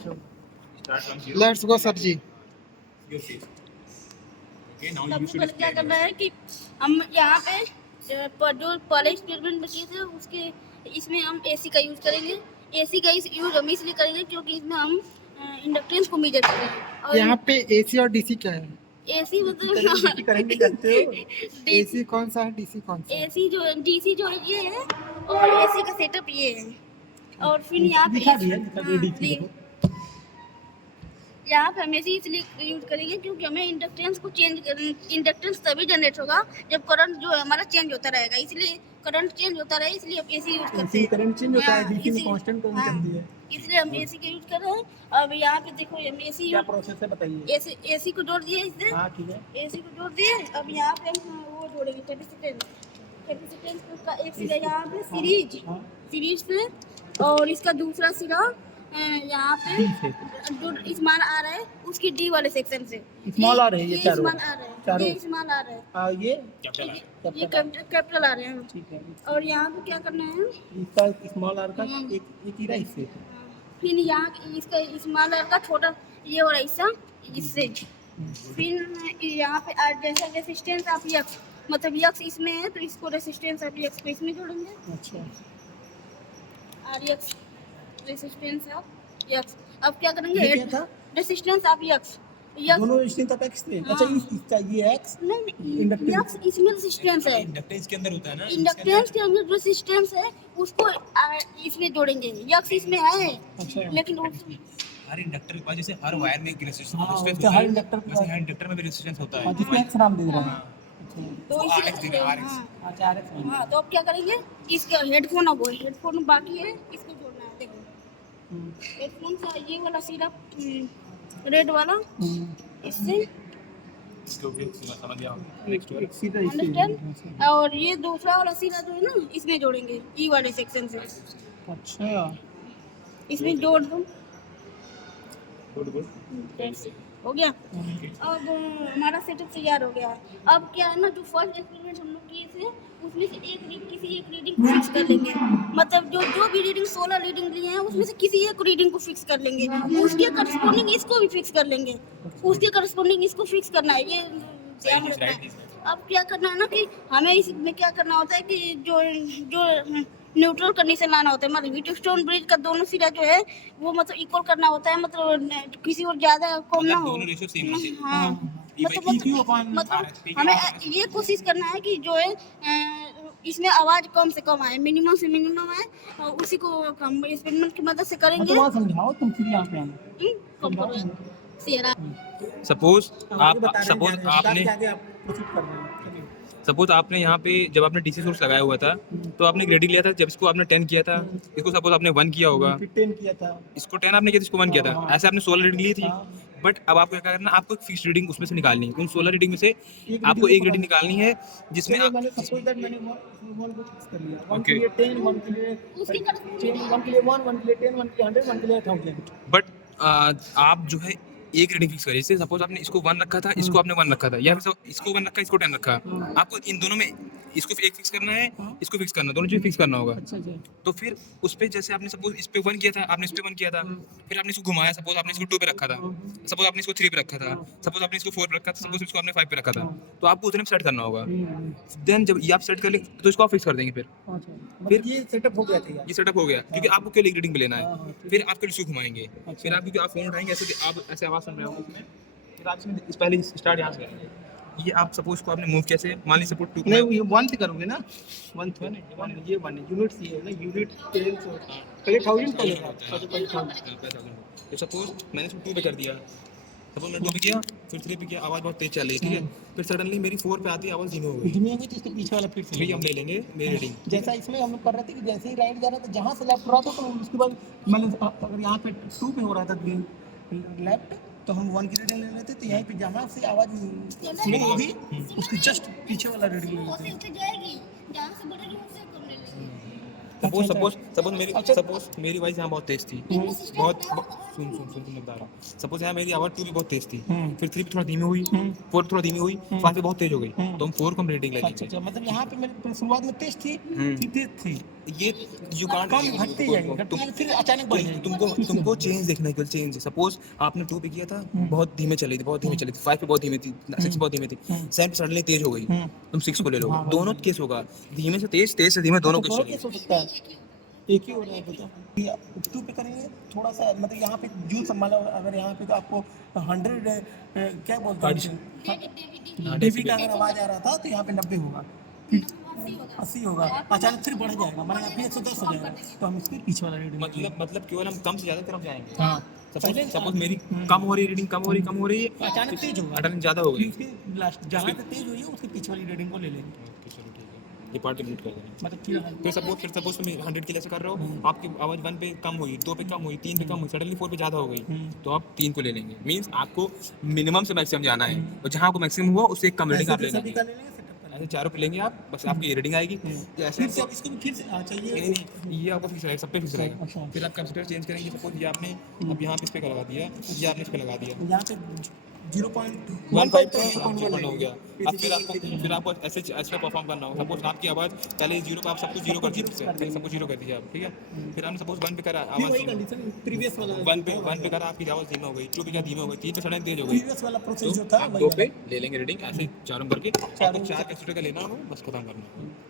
Start from zero. Let's go sir ji. Your face. Okay, now you सबसे should पहले क्या explain करना yourself. है कि हम यहाँ पे जो पहले एक्सपेरिमेंट में किए थे उसके इसमें हम एसी का यूज़ करेंगे। एसी का यूज़ हम इसलिए करेंगे क्योंकि इसमें हम इंडक्टेंस को मेजर कर रहे हैं। और यहाँ पे एसी और डीसी क्या है? एसी मतलब करंट नहीं जानते हो? एसी कौन सा है, डीसी कौन सा है? एसी जो है डीसी जो है ये है और एसी का सेटअप ये है। और फिर यहाँ पे यहाँ पे हम एसी इसलिए यूज करेंगे क्योंकि हमें इंडक्टेंस तभी जनरेट होगा जब करंट जो है हमारा चेंज होता रहेगा, इसलिए करंट चेंज होता रहे इसलिए हम एसी यूज करते हैं। करंट चेंज होता है, हाँ, डीसी में इसी- कांस्टेंट करंट हाँ, चलती है। इसलिए हम एसी का यूज कर रहे हैं। अब यहाँ पे देखो हम एसी क्या प्रोसेस है बताइए। एसी को जोड़ दिए इससे। हाँ ठीक है। एसी को जोड़ दिए। अब यहाँ पे हम वो जोड़ेंगे कैपेसिटेंस का एक सिरा यहाँ पे सीरीज पे और इसका दूसरा सिरा यहाँ पे जो स्मॉल आ रहा है उसकी डी वाले सेक्शन से स्मॉल आ रहे हैं ये चारों। स्मॉल आ रहा है, ये स्मॉल आ रहा है, ये ये कैपिटल आ रहे हैं। ठीक है। और यहाँ पे क्या करना है इसका स्मॉल आर का एक ही हिस्से। फिर यहाँ इसका स्मॉल आर का छोटा ये वाला हिस्सा इससे। फिर यहाँ पे जैसा रेसिस्टेंस आप यक्स मतलब यक्स इसमें है तो इसको रेसिस्टेंस आप यक्स को इसमें जोड़ेंगे। अच्छा। और यक्स रेसिस्टेंस ऑफ यक्स। अब क्या करेंगे रेसिस्टेंस ऑफ यक्स दोनों रेसिस्टेंस ऑफ एक्स थे। अच्छा इसका ये एक्स नहीं यक्स इसमें रेसिस्टेंस है। इंडक्टेंस के अंदर होता है ना, इंडक्टेंस के अंदर रेसिस्टेंस है उसको इसमें जोड़ेंगे। यक्स इसमें है लेकिन हर इंडक्टर के पास जैसे हर वायर में एक रेजिस्टेंस हाँ, होता है, हर इंडक्टर के वैसे हर इंडक्टर में भी रेजिस्टेंस होता है। जिसमें एक्स नाम दे रहा है। तो RX देंगे, RX। अच्छा आरएक्स। हाँ तो अब क्या करेंगे इसका हेडफोन अब हेडफोन बाकी है इसको जोड़ना है। देखो हेडफोन का ये वाला सिर्फ रेड वाला इससे इसको भी समझ गया। नेक्स्ट वाला अंडरस्टैंड। और ये दूसरा वाला सिरा जो है ना इसमें जोड़ेंगे ई वाले सेक्शन से। अच्छा इसमें जोड़ दो। गुड। हो गया। अब हमारा सेटअप तैयार हो गया है। अब क्या है ना जो फर्स्ट एक्सपेरिमेंट हम लोग किए थे उसमें से किसी एक रीडिंग को फिक्स कर लेंगे। मतलब जो भी रीडिंग 16 रीडिंग लिए हैं उसमें से किसी एक रीडिंग को फिक्स कर लेंगे। उसके करस्पॉन्डिंग इसको भी फिक्स कर लेंगे। उसके करस्पॉन्डिंग इसको फिक्स करना है, ये ध्यान रखना है। अब क्या करना है ना कि हमें इसमें क्या करना होता है कि जो न्यूट्रल कंडीशन लाना होता है। मतलब व्हीटस्टोन ब्रिज का दोनों सिरा जो है वो मतलब इक्वल करना होता है। मतलब किसी और ज्यादा कम ना हो। दोनों रेशियो सेम होते हैं। हाँ मतलब हमें ये कोशिश करना है कि जो है इसमें आवाज कम से कम आए, मिनिमम से मिनिमम आए और उसी को हम एक्सपेरिमेंट की मदद से करेंगे। समझाओ तुम फिर यहाँ पे आना। सपोज आपने यहाँ पे जब आपने डीसी सोर्स लगाया हुआ था तो आपने एक रीडिंग लिया था। जब इसको आपने 10 किया था, इसको सपोज आपने 1 किया होगा, फिर 10 किया था, इसको 10 आपने किया था, इसको 1 किया था। ऐसे आपने 16 रीडिंग ली थी। बट अब आपको क्या करना है, आपको एक फिक्स रीडिंग उसमें से निकालनी है। उन 16 रीडिंग में से आपको एक रीडिंग निकालनी है जिसमें मैंने सपोज दैट मैंने 1 को फिक्स कर लिया। 1 के Okay. लिए 10, 1 के लिए 1 के लिए 1, 1 के लिए 10, 1 के लिए 100, 1 के लिए 1000। बट आप जो है एक रीडिंग फिक्स करिए। जैसे सपोज आपने इसको 1 रखा था, इसको आपने 1 रखा था, या फिर इसको 1 रखा, इसको 10 रखा। आपको इन दोनों में इसको एक फिक्स करना है, इसको फिक्स करना है, दोनों चीज फिक्स करना होगा। तो फिर उस पे जैसे आपने सपोज इस पे 1 किया था, आपने इस पे 1 किया था, फिर आपने इसको घुमाया। सपोज आपने इसको 2 पे रखा था, सपोज आपने इसको 3 पे रखा था, सपोज आपने इसको 4 पे रखा था, सपोज इसको आपने 5 पे रखा था। तो आपको उतने में सेट करना होगा। देन जब ये आप सेट कर ले तो इसको आप फिक्स कर देंगे। फिर ये सेटअप हो गया था। ये सेटअप हो गया क्योंकि आपको केवल एक रीडिंग पे लेना है। फिर आपके इसको घुमाएंगे। फिर आप क्योंकि आप फोन उठाएंगे ऐसे कि आप ऐसे आवाज सुन रहे हो इसमें। फिर आप इसमें इस पहले स्टार्ट यहाँ से करेंगे। ये आप सपोज को आपने मूव कैसे मान ली सपोज 2 नहीं ये 1 से करोगे ना। 1 से ये 1 यूनिट ये है ना, यूनिट 10 से पहले 1000 का लेगा। तो सपोज मैंने इसको 2 पे कर दिया, सपोज मैंने 2 पे किया, फिर 3 पे किया, आवाज बहुत तेज चल रही है, ठीक है। फिर सडनली मेरी 4 पे आती है, आवाज धीमी हो गई। धीमी हो गई तो इसके पीछे वाला फिर 3 हम ले लेंगे मेरी रीडिंग। जैसा इसमें हम लोग कर रहे थे कि जैसे ही राइट जा रहा था, जहाँ से लेफ्ट हो रहा था तो उसके बाद मैंने अगर यहाँ पे 2 पे हो रहा था ग्रीन लेफ्ट तो हम 1 की रीडिंग ले लेते। तो यहीं पे जहाँ से आवाज स्लो होगी उसके जस्ट पीछे वाला रीडिंग ले लेते। जाएगी जहाँ से बढ़ेगी उससे कम ले लेंगे। सपोज सपोज मेरी वॉइस यहाँ बहुत तेज थी, बहुत सुन सुन सुन सुन मैं बता रहा हूँ। सपोज यहाँ मेरी आवाज 2 भी बहुत तेज थी, फिर 3 पे थोड़ा धीमी हुई, 4 थोड़ा धीमी हुई, 5 पे बहुत तेज हो गई, तो हम 4 को हम रेटिंग अच्छा लगेंगे। अच्छा, मतलब यहाँ पे मेरे शुरुआत में तेज थी, फिर तेज थी, ये यू कांट कम घटती जाएगी, घटती जाएगी, फिर अचानक बढ़ जाएगी। तुमको चेंज देखना है, केवल चेंज। सपोज आपने 2 पे किया था, बहुत धीमे चली थी, 5 पे बहुत धीमी थी, 6 पे बहुत धीमी थी, 7 पे सडनली तेज हो गई, तुम 6 को ले लो। दोनों केस होगा, धीमे से तेज, तेज से धीमे, दोनों केस दोनों चलेंगे। केस हो सकता है, एक ही हो रहा है तो 2 पे करेंगे थोड़ा सा, मतलब यहाँ पे जून संभाला, अगर यहाँ पे तो आपको 100 क्या बोलते हैं डेवी का अगर आवाज आ रहा था, तो यहाँ पे 90 होगा, 80 होगा, अचानक फिर बढ़ जाएगा, माने यहाँ पे 110 हो जाएगा, तो हम इसके पीछे वाला रीडिंग मतलब केवल हम कम से ज्यादा तरफ जाएंगे। हाँ, सपोज मेरी कम हो रही है रीडिंग, कम हो रही है, अचानक तेज होगा, अचानक ज्यादा हो गई। उसके लास्ट जहाँ पे तेज हुई है उसके पीछे वाली रीडिंग को ले लेंगे, चलो ठीक है, ये पार्ट म्यूट कर देना। मतलब फिर सपोज तुम 100 के लिए ऐसे कर रहे हो, आपकी आवाज 1 पे कम हुई, 2 पे कम हुई, 3 पे कम हुई, सडनली 4 पे ज्यादा हो गई, तो आप 3 को ले लेंगे। मींस आपको मिनिमम से मैक्सिमम जाना है, और जहाँ आपको मैक्सिमम हुआ उससे एक कम रीडिंग आप ले सभी लेंगे। का ले लेंगे, सेटअप कर ऐसे चारों पे लेंगे आप, बस आपकी रीडिंग आएगी। ऐसे फिर से अब इसको भी फिर से चाहिए, नहीं, ये आपको फिक्स रहेगा, सब पे फिक्स रहेगा। अच्छा। फिर आप कंप्यूटर चेंज करेंगे। सपोज ये आपने अब यहाँ पे इस पे लगा दिया, ये आपने इस पे लगा दिया, यहाँ पे 0.15 हो गया। अब फिर आपको ऐसे परफॉर्म करना होगा। सपोज आपकी आवाज़ पहले 0 पे, आप सब कुछ 0 कर दिए, पहले सब कुछ 0 कर दिया आप, ठीक है। फिर आपने सपोज 1 पे करा, आवाज़ प्रीवियस वाला 1 पे करा, आपकी आवाज़ धीमा हो गई, 2 पे क्या धीमा हो गई, 3 पे सडन तेज हो गई, प्रीवियस वाला प्रोसेस जो तो था आप वही 2 पे ले लेंगे रीडिंग। ऐसे चारों करके आपको 4 कैसेट का लेना हो, बस खत्म करना है।